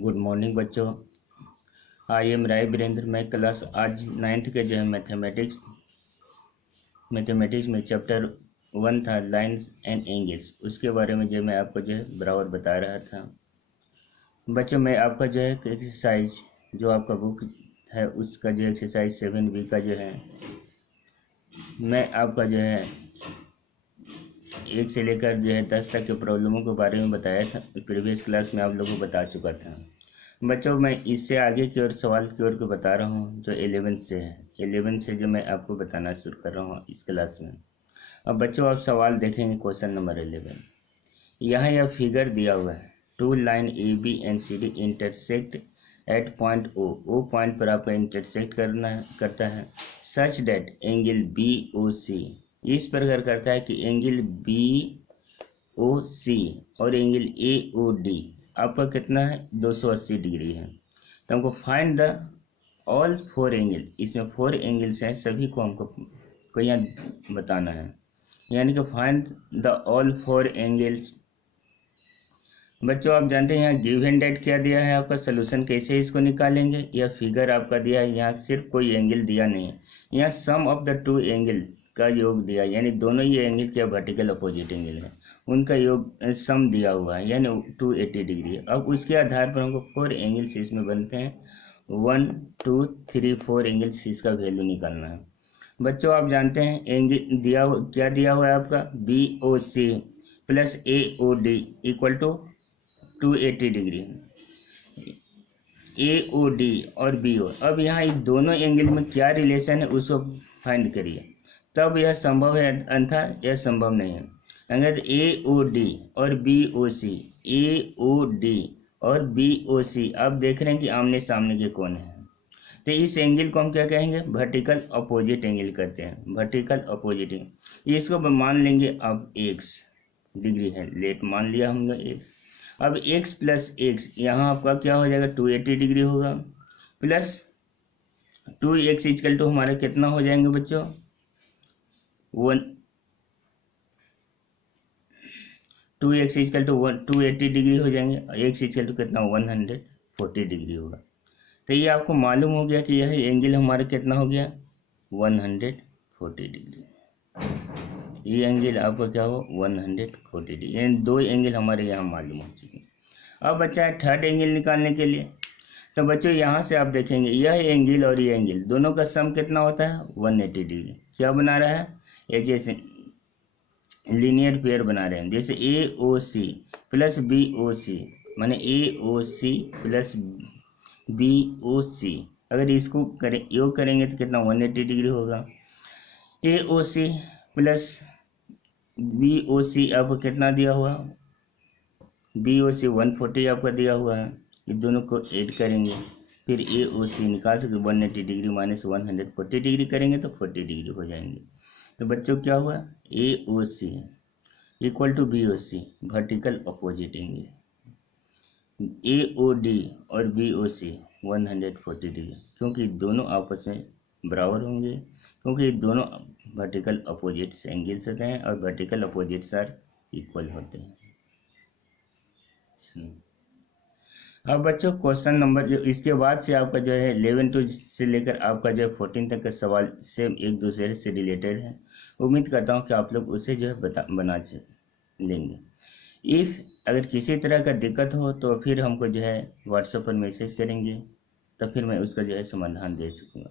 Good morning बच्चों। I am राय वीरेंद्र। मैं class आज 9th के जो है मैथमेटिक्स में चैप्टर 1 था लाइन्स एंड एंगल्स, उसके बारे में जो मैं आपको जो है बराबर बता रहा था। बच्चों मैं आपका जो है एक्सरसाइज जो आपका बुक है उसका जो एक्सरसाइज 7B का जो है मैं आपका जो है 1 से लेकर जो है 10 तक के प्रॉब्लमों के बारे में बताया था। प्रीवियस क्लास में आप लोगों को बता चुका था। बच्चों मैं इससे आगे की ओर सवाल की ओर को बता रहा हूँ जो 11 से है। 11 से जो मैं आपको बताना शुरू कर रहा हूँ इस क्लास में। अब बच्चों आप सवाल देखेंगे क्वेश्चन नंबर 11। यहाँ यह फिगर दिया हुआ है। 2 line AB and CD intersect at point O point पर आपका इंटरसेक्ट करता है सच डेट एंगल BOC इस प्रकार करता है कि एंगल BOC और एंगल AOD आपका कितना है 280 डिग्री है। तो हमको फाइंड द ऑल 4 एंगल, इसमें 4 एंगल्स हैं, सभी को हमको यहाँ बताना है, यानी कि फाइंड द ऑल 4 एंगल्स। बच्चों आप जानते हैं यहाँ गिवन डेट क्या दिया है, आपका सोल्यूशन कैसे इसको निकालेंगे। यह फिगर आपका दिया है, यहाँ सिर्फ कोई एंगल दिया नहीं है, यहाँ सम ऑफ द 2 एंगल का योग दिया, यानी दोनों ही एंगल क्या वर्टिकल अपोजिट एंगल है उनका योग सम दिया हुआ है, यानी 280 डिग्री। अब उसके आधार पर हमको 4 एंगल्स इसमें बनते हैं, 1 2 3 4 एंगल्स, इसका वैल्यू निकालना है। बच्चों आप जानते हैं एंगल क्या दिया हुआ है आपका BOC plus AOD equal to 280 degree. AOD और BO, अब यहाँ इस दोनों एंगल में क्या रिलेशन है उसको फाइंड करिए, तब यह संभव है, अन्यथा यह संभव नहीं है। अगर AOD और BOC आप देख रहे हैं कि आमने सामने के कोण हैं, तो इस एंगल को हम क्या कहेंगे, वर्टिकल अपोजिट एंगल कहते हैं, वर्टिकल अपोजिट एंगल। इसको मान लेंगे अब x डिग्री है, लेट मान लिया हम लोग x। अब x प्लस x यहाँ आपका क्या हो जाएगा 280 डिग्री होगा, प्लस 2x इक्वल टू हमारा कितना हो जाएंगे बच्चों 2x इक्वल टू 280 डिग्री हो जाएंगे, x इक्वल टू कितना 140 डिग्री होगा। तो ये आपको मालूम हो गया कि यह एंगल हमारा कितना हो गया 140 डिग्री। ये एंगल आपको क्या हो 140 डिग्री, यानी 2 एंगल हमारे यहाँ मालूम हो चुके। अब बच्चा है थर्ड एंगल निकालने के लिए। तो बच्चों यहाँ से आप देखेंगे यह एंगल और ये एंगल दोनों का सम कितना होता है 180 डिग्री। क्या बना रहा है, एक जैसे लीनियर पेयर बना रहे हैं, जैसे AOC प्लस BOC माने AOC प्लस BOC, अगर इसको योग करेंगे तो कितना 180 डिग्री होगा। AOC प्लस BOC आपको कितना दिया हुआ, BOC 140 आपका दिया हुआ है, ये दोनों को ऐड करेंगे फिर AOC निकाल सकते 180 डिग्री माइनस 140 डिग्री करेंगे तो 40 डिग्री हो जाएंगे। तो बच्चों क्या हुआ AOC equal to BOC vertical opposite angle, AOD और BOC 140 डिग्री, क्योंकि दोनों आपस में बराबर होंगे, क्योंकि दोनों वर्टिकल अपोजिट एंगल्स होते हैं और वर्टिकल अपोजिट्स आर इक्वल होते हैं। अब बच्चों क्वेश्चन नंबर जो इसके बाद से आपका जो है 11 से लेकर आपका जो है 14 तक का सवाल सेम एक दूसरे से रिलेटेड है। उम्मीद करता हूँ कि आप लोग उसे जो है बना लेंगे। इफ़ अगर किसी तरह का दिक्कत हो तो फिर हमको जो है व्हाट्सएप पर मैसेज करेंगे, तो फिर मैं उसका जो है समाधान दे सकूँगा।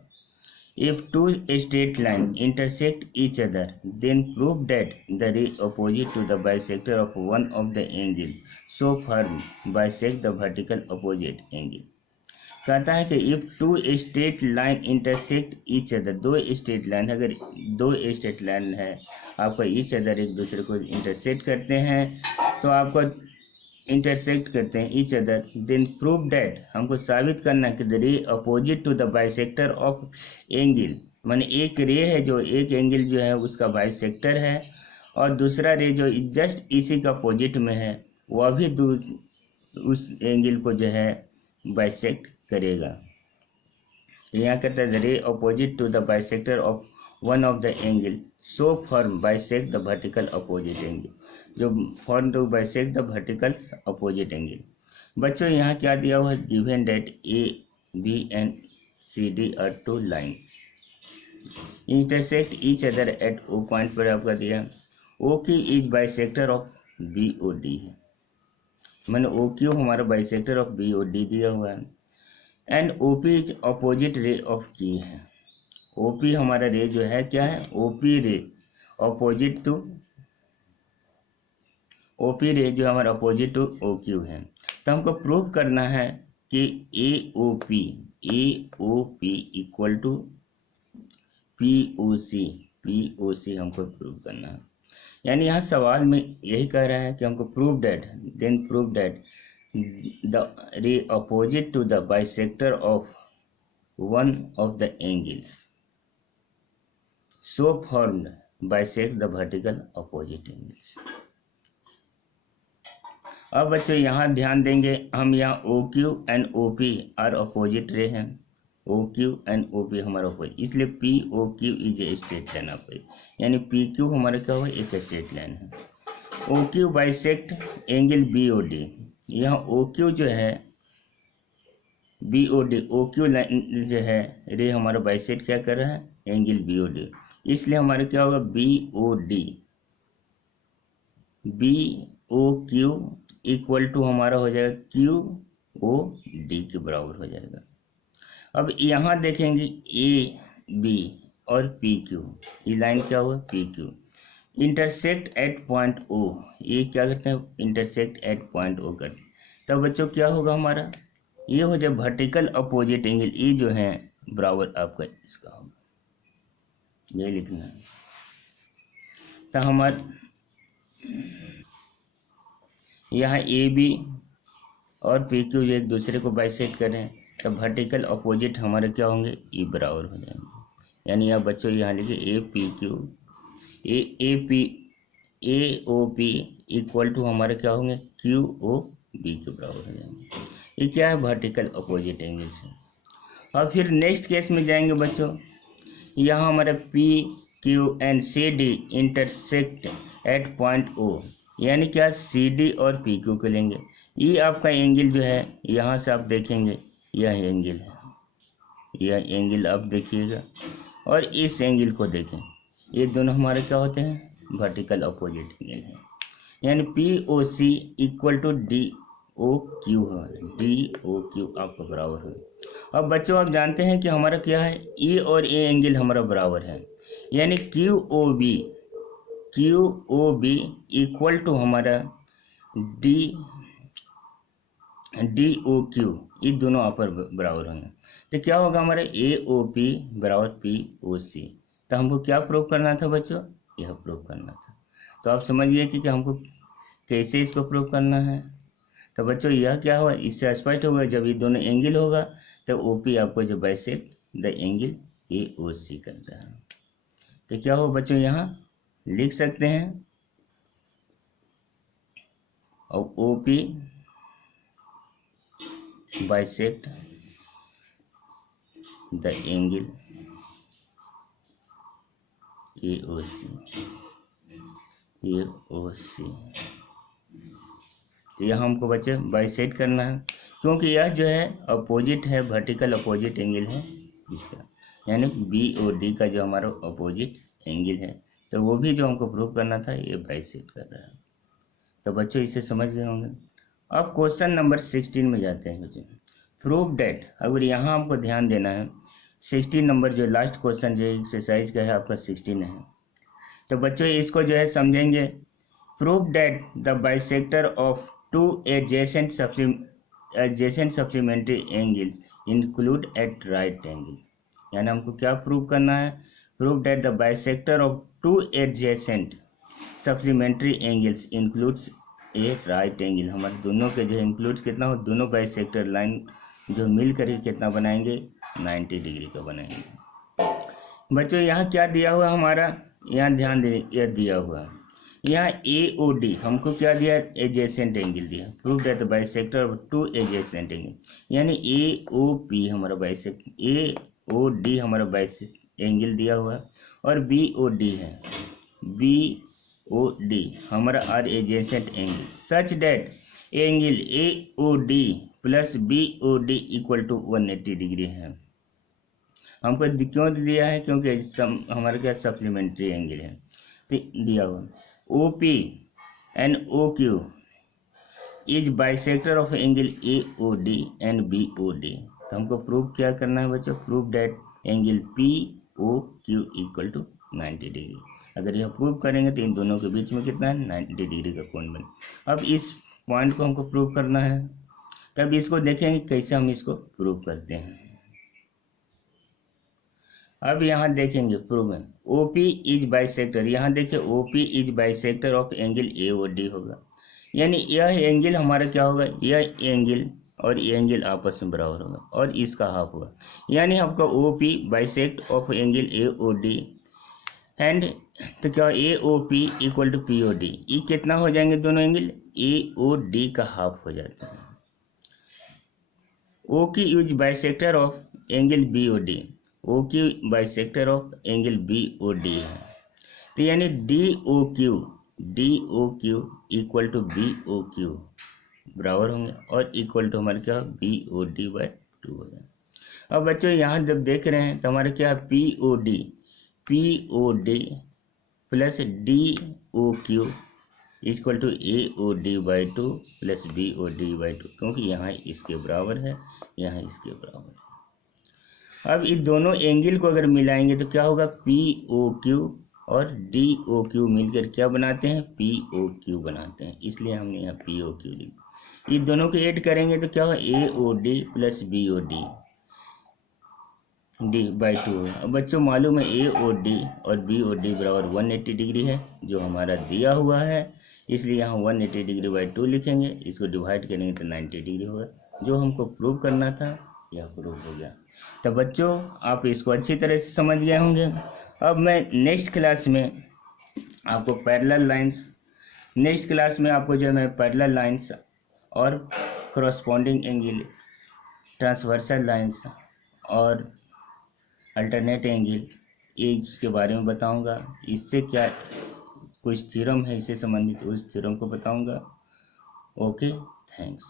If 2 straight lines intersect each other, then prove that the ray opposite to the bisector of one of the angle so form bisect the vertical opposite angle। कहता है कि if 2 straight line intersect each other, 2 straight line, अगर 2 straight line है आपका each other एक दूसरे को intersect करते हैं, तो आपको इंटरसेक्ट करते हैं each other, then prove that हमको साबित करना है कि the ray opposite to the bisector of angle, माने एक रे है जो एक एंगल जो है उसका बाइसेक्टर है और दूसरा रे जो जस्ट इसी का अपोजिट में है वह भी उस एंगल को जो है बाइसेक्ट करेगा। यहाँ कहता है ray opposite to the bisector of one of the angle so form bisect the vertical opposite angle, जो form to bisect the vertical opposite angle. बच्चों यहाँ क्या दिया हुआ है, given that A B and C D are two lines intersect each other at O point पर आपका दिया। O Q is bisector of B O D है, मैंने ओ क्यू हमारा bisector of B O D दिया हुआ है। And O P is opposite ray of की है, ओ पी हमारा रे जो है क्या है, ओ पी रे अपोजिट टू, ओ पी रे जो हमारा अपोजिट टू ओ क्यू है। तो हमको प्रूव करना है कि A O P equal to P O C हमको प्रूव करना है। यानी यहाँ सवाल में यही कह रहा है कि हमको prove that, then prove that the ray opposite to the bisector of one of the angles so formed bisect the vertical opposite angles। अब बच्चों यहाँ ध्यान देंगे, हम यहाँ O Q and O P are opposite ray हैं, O Q and O P हमारा opposite, इसलिए P O Q is a straight line आपको, यानी पी क्यू हमारा क्या हुआ, एक स्ट्रेट लाइन है। O Q bisect angle B O D, यहाँ ओ क्यू जो है B O D, O Q line जो है रे हमारा बाइसेक्ट क्या कर रहा है, एंगल बी ओ डी, इसलिए हमारा क्या होगा, B O Q equal to हमारा हो जाएगा क्यू ओ डी के बराबर हो जाएगा। अब यहाँ देखेंगे ए बी और पी क्यू, ये लाइन क्या हुआ, P Q intersect at point O, ये क्या करते हैं, इंटरसेक्ट एट पॉइंट ओ करते हैं। तब बच्चों क्या होगा हमारा, ये हो जाए वर्टिकल अपोजिट एंगल, ये जो है बराबर आपका इसका होगा, ये लिखना है। तो हमारे यहाँ ए बी और पी क्यू एक दूसरे को बाइसेक्ट करें, तो वर्टिकल अपोजिट हमारे क्या होंगे, ई बराबर हो जाएंगे। यानी यहाँ बच्चों यहाँ लिखिए A P Q A O P equal to हमारे क्या होंगे, क्यू ओ बी के बराबर हो जाएंगे। ये क्या है, वर्टिकल अपोजिट एंगल से। और फिर नेक्स्ट केस में जाएंगे बच्चों, यहाँ हमारे P Q and C D intersect at point O, यानी क्या, सी डी और पी क्यू को लेंगे। ये आपका एंगल जो है, यहाँ से आप देखेंगे यह एंगल है, यह एंगल आप देखिएगा, और इस एंगल को देखें, ये दोनों हमारे क्या होते हैं, वर्टिकल अपोजिट एंगल है। यानी P O C equal to D O Q है, डी ओ क्यू आपका बराबर है। अब बच्चों आप जानते हैं कि हमारा क्या है, ई और ए एंगल हमारा बराबर है, यानी Q O B equal to हमारा डी ओ क्यू, ये दोनों आपस बराबर होंगे। तो क्या होगा हमारा, ए ओ पी बराबर पी ओ सी। तो हमको क्या प्रूव करना था बच्चों, यह प्रूव करना था। तो आप समझिए कि हमको कैसे इसको प्रूव करना है। तो बच्चों यह क्या हुआ, इससे स्पष्ट होगा, जब ये दोनों एंगल होगा तो ओ पी आपको जो bisect the angle A O सी करता है। तो क्या हो बच्चों, यहाँ लिख सकते हैं, और O P bisect the angle A O C. तो यह हमको बच्चे बाइसेक्ट करना है, क्योंकि यह जो है अपोजिट है, वर्टिकल अपोजिट एंगल है इसका, यानी बी ओ डी का जो हमारा अपोजिट एंगल है, तो वो भी जो हमको प्रूव करना था ये बाइसेक्ट कर रहा है। तो बच्चों इसे समझ गए होंगे। अब क्वेश्चन नंबर 16 में जाते हैं बच्चों। प्रूव डेट, अगर यहाँ हमको ध्यान देना है, 16 नंबर जो लास्ट क्वेश्चन जो एक्सरसाइज का है आपका 16 है। तो बच्चों इसको जो है समझेंगे। Prove that the bisector of two adjacent supplementary angle include at right angle. यानी हमको क्या प्रूव करना है, prove that the bisector of two adjacent supplementary angles includes a right angle. हमारे दोनों के जो इंक्लूड्स कितना हो, दोनों बाइसेक्टर लाइन जो मिल करके कितना बनाएंगे, 90 डिग्री का बनाएंगे। बच्चों यहाँ क्या दिया हुआ हमारा, यहाँ ध्यान दे, यह दिया हुआ है यहाँ ए ओ डी, हमको क्या दिया, एडजेसेंट एंगल दिया। Prove that the bisector of two adjacent angle, यानी ए ओ पी हमारा बाइसेक्ट, ए ओ डी हमारा बाइसेक्ट एंगल दिया हुआ है, और बी ओ डी है, बी ओ डी हमारा are adjacent angle, such that angle A O D plus B O D equal to 180 degree है। हमको क्यों दिया है? क्योंकि हमारे क्या सप्लीमेंट्री एंगल है तो दिया हुआ। O P and O Q is bisector of angle A O D and B O D. तो हमको प्रूव क्या करना है बच्चों? Prove that angle P O Q equal to 90 degree. अगर यह प्रूव करेंगे तो इन दोनों के बीच में कितना है? 90 डिग्री का कोण बने। अब इस पॉइंट को हमको प्रूव करना है, तब इसको देखेंगे कैसे हम इसको प्रूव करते हैं। अब यहाँ देखेंगे प्रूव है ओ पी इज बाइसेक्टर। यहाँ देखिए O P is bisector of angle A O D होगा, यानी यह एंगल हमारा क्या होगा? यह एंगल और ये एंगल आपस में बराबर होगा और इसका हाफ होगा, यानी आपका O P bisect of angle A O D and तो क्या A O P equal to P O D. ये कितना हो जाएंगे दोनों एंगल? ए ओ डी का हाफ हो जाता है। O Q is bisector of angle B O D, O Q bisector of angle B O D है, तो यानी D O Q equal to B O Q बराबर होंगे और इक्वल टू हमारे क्या? बी ओ डी बाई 2 हो जाए। अब बच्चों यहाँ जब देख रहे हैं तो हमारे क्या? P O D plus D O Q equal to A O D by 2 plus B O D by 2, क्योंकि यहाँ इसके बराबर है, यहाँ इसके बराबर है। अब इन दोनों एंगल को अगर मिलाएंगे तो क्या होगा? पी ओ क्यू और डी ओ क्यू मिलकर क्या बनाते हैं? पी ओ क्यू बनाते हैं, इसलिए हमने यहाँ पी ओ क्यू लिखा। इन दोनों को ऐड करेंगे तो क्या होगा? A O D plus B O D by 2 होगा। अब बच्चों मालूम है ए ओ डी और बी ओ डी बराबर 180 डिग्री है जो हमारा दिया हुआ है, इसलिए यहाँ 180 डिग्री बाई 2 लिखेंगे। इसको डिवाइड करेंगे तो 90 डिग्री होगा। जो हमको प्रूव करना था यह प्रूव हो गया। तो बच्चों आप इसको अच्छी तरह से समझ गए होंगे। अब मैं नेक्स्ट क्लास में आपको पैरेलल लाइंस और करस्पॉन्डिंग एंगल, ट्रांसवर्सल लाइंस और अल्टरनेट एंगल इसके बारे में बताऊंगा। इससे क्या कुछ थ्योरम है इससे संबंधित, उस थ्योरम को बताऊंगा। Okay, thanks.